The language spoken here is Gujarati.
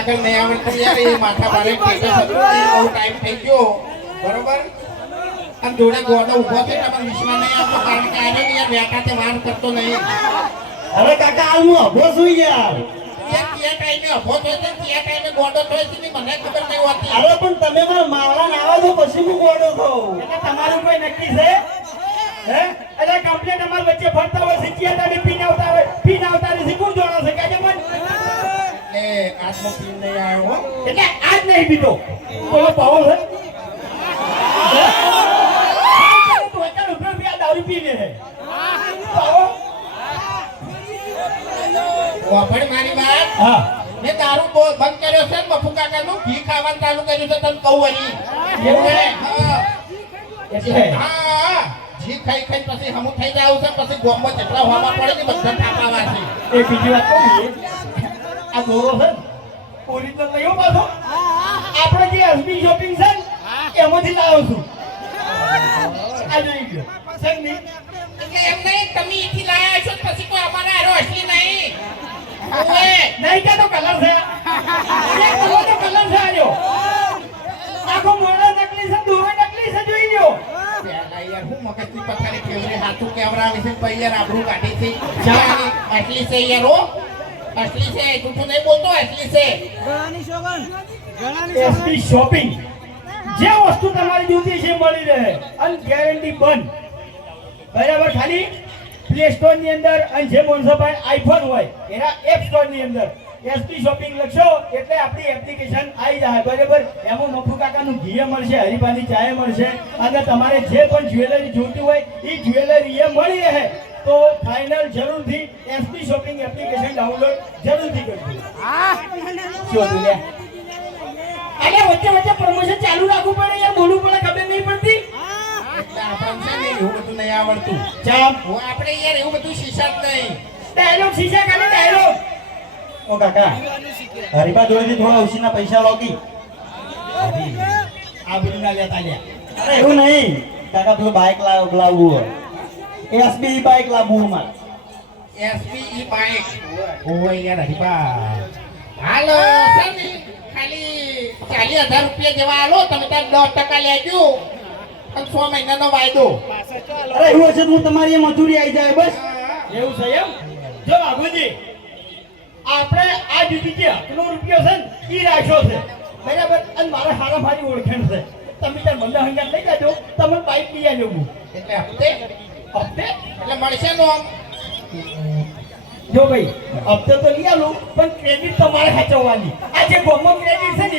આગળ નહીં આવડતું યાર એ માથા ભારે કેસે બહુ ટાઈમ થઈ ગયો બરોબર અને જોડે ગોડો ઊભો છે તમને વિશ્વાસ નહીં આવતો કારણ કે આને યાર વ્યાખાતે વાર કરતો નહીં અરે કાકા હાલ હું અભો છું યાર કયા ટાઈમે અભો થયો છે કયા ટાઈમે ગોડો થયો છે મને ખબર નહીં હોતી અરે પણ તમે મારા માવડા ના આવો છો પછી હું ગોડો થઉં એટલે તમારું કોઈ નક્કી છે હે એટલે કમ્પ્લેટ અમાર વચ્ચે ફરતા હોય શીખ્યા તારે પીને આવતા રહે કોણ જોડો છે કાજે મન એ આત્મો પીન નહીં આવ્યો હો એટલે આજ નહીં પીતો બોલો પાવો છે તો એટલા રૂપિયા દારૂ પીને હે પાવો વાપડ મારી વાત હા મેં દારૂ બંધ કર્યો છે બફુ કાકાનું ઘી ખાવાનું ચાલુ કર્યું છે તને કહું અહીં એવું હે હા એટલે હા ઘી ખાઈ ખાઈ પછી હમું થઈ જાવ છે પછી ગોમમાં જેટલા હોવા પડે ને બધા થાપાવા છે એ બીજી વાત કહું આ દોરો છે ઓરિજિનલ લઈઓ પાછો આપણે જે એસબી શોપિંગ છે ને એમાંથી લાવ્યો છું આ જોઈ ગયો સંગની એટલે એમ નહીં તમે એથી લાયા છો પછી કોઈ અમારે આરો અસલી નહીં ઓએ નહીં કે તો કલર છે એક કલર તો કલર છે આજો આખો મોડો નકલી છે દોરો નકલી છે જોઈ લ્યો પેલા યાર હું મગજની પથારી ફેવરે હાથું કેમેરા વિશે પછી યાર આબરૂ કાઢી છે અસલી છે યાર હો અસલી છે જૂઠું નહીં બોલતો અસલી છે એસબી શોપિંગ જે વસ્તુ તમારી જોતી છે મળી રહે અને ગેરંટી બંધ બરાબર ખાલી પ્લે સ્ટોર ની અંદર અને જે મોનસોભાઈ આઈફોન હોય એના એપ સ્ટોર ની અંદર એસબી શોપિંગ લખશો એટલે આપણી એપ્લિકેશન આવી જાય બરાબર એમાં મફુ કાકાનું ઘી મળશે હરીફાની ચાય મળશે અને તમારે જે પણ જ્વેલરી જોતી હોય એ જ્વેલરી એ મળી રહે તો ફાઇનલ જરૂરથી એસબી શોપિંગ એપ્લિકેશન ડાઉનલોડ જરૂરથી કરજો શું હતું લે અરે વચ્ચે વચ્ચે પ્રમોશન ચાલુ રાખવું પડે યાર બોલવું પડે ખબર નહીં પડતી એટલે આપણને છે ને એવું બધું નહીં આવડતું ચાપ હું આપણે યાર એવું બધું શીશા જ નહીં ડાયલોગ શીશા ખાલી ડાયલોગ ઓ કાકા હરીબા જોડેથી થોડા ઉછીના પૈસા લોકી આ બધું ના લેતા લ્યા અરે એવું નહીં કાકા પેલું બાઇક લાવવું એસબી બાઇક લાવવું મારે એસપી બાઈક ઓય યાર હરીબા હાલો સર ખાલી 40,000 રૂપિયા જેવા આલો તમે તાર 10% લેજો અને 6 મહિનાનો વાયદો અરે એવું હશે તો હું તમારી એ મજૂરી આવી જાય બસ એવું છે એમ જો બાબુજી આપણે આ દીધી જે હકનો રૂપિયો છે ને ઈ રાખ્યો છે બરાબર અને મારે હારા મારી ઓળખાણ છે તમે તાર મંદા હંગાત લઈ જાજો તમે બાઈક લઈ આવજો હું એટલે હપ્તે એટલે મળશે નો જો ભાઈ હપ્તે તો લઈ આલું પણ ક્રેડિટ તમારે સાચવવાની આ જે ગોમો ક્રેડિટ છે ને